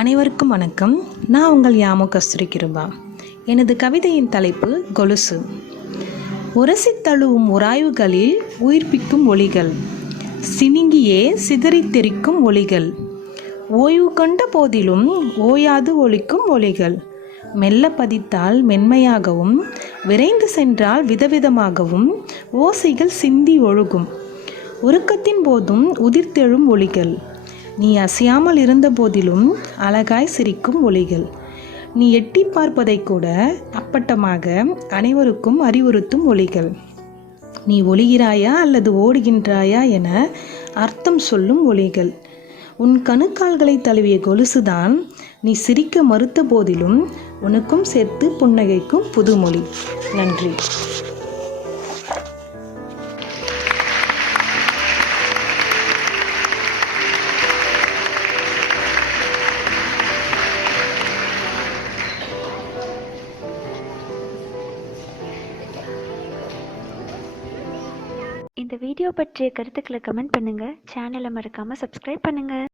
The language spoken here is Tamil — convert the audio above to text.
அனைவருக்கும் வணக்கம். நான் உங்கள் யாமோ கஸ்தூரி கிருபா. எனது கவிதையின் தலைப்பு கொலுசு. உரசி தழுவும் உராய்வுகளில் உயிர்ப்பிக்கும் ஒளிகள், சினுங்கியே சிதறித் தெரிக்கும் ஒளிகள், ஓய்வு கொண்ட போதிலும் ஓயாது ஒலிக்கும் ஒளிகள், மெல்ல பதித்தால் மென்மையாகவும் விரைந்து சென்றால் விதவிதமாகவும் ஓசைகள் சிந்தி ஒழுகும். உறக்கத்தின் போதும் உதிர்த்தெழும் ஒளிகள், நீ அசையாமல் இருந்த போதிலும் அழகாய் சிரிக்கும் ஒளிகள், நீ எட்டி பார்ப்பதை கூட அப்பட்டமாக அனைவருக்கும் அறிவுறுத்தும் ஒளிகள், நீ ஒளிகிறாயா அல்லது ஓடுகின்றாயா என அர்த்தம் சொல்லும் ஒளிகள், உன் கணுக்கால்களை தழுவிய கொலுசுதான் நீ சிரிக்க மறுத்த போதிலும் உனக்கும் சேர்த்து புன்னகைக்கும் புதுமொழி. நன்றி. இந்த வீடியோ பற்றிய கருத்துக்களை கமெண்ட் பண்ணுங்கள். சேனலை மறக்காமல் சப்ஸ்கிரைப் பண்ணுங்கள்.